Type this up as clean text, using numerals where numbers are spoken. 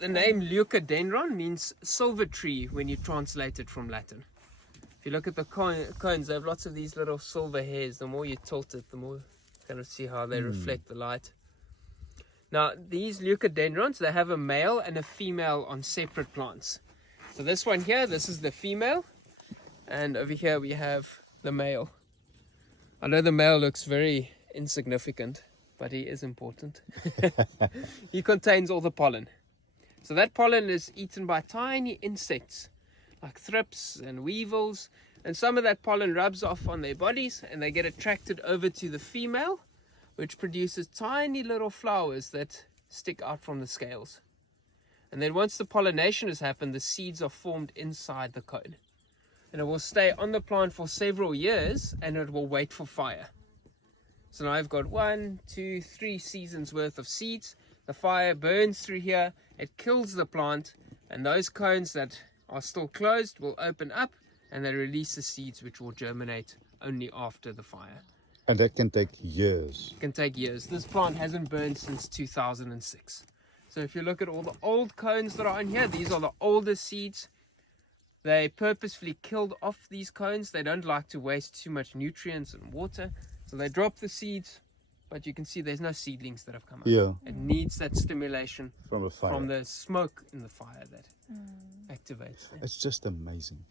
The name leucadendron means silver tree when you translate it from Latin. If you look at the cones, they have lots of these little silver hairs. The more you tilt it, the more you kind of see how they reflect the light. Now, these leucadendrons, they have a male and a female on separate plants. So this one here, this is the female. And over here we have the male. I know the male looks very insignificant, but he is important. He contains all the pollen. So that pollen is eaten by tiny insects like thrips and weevils, and some of that pollen rubs off on their bodies and they get attracted over to the female, which produces tiny little flowers that stick out from the scales. And then once the pollination has happened, the seeds are formed inside the cone. And it will stay on the plant for several years and it will wait for fire. So now I've got 1, 2, 3 seasons worth of seeds. The fire burns through here, it kills the plant, and those cones that are still closed will open up and they release the seeds, which will germinate only after the fire. And that can take years. It can take years. This plant hasn't burned since 2006. So if you look at all the old cones that are on here, these are the oldest seeds. They purposefully killed off these cones. They don't like to waste too much nutrients and water. So they drop the seeds, but you can see there's no seedlings that have come up. Yeah. It needs that stimulation From a fire. from the smoke in the fire that activates them. It's just amazing.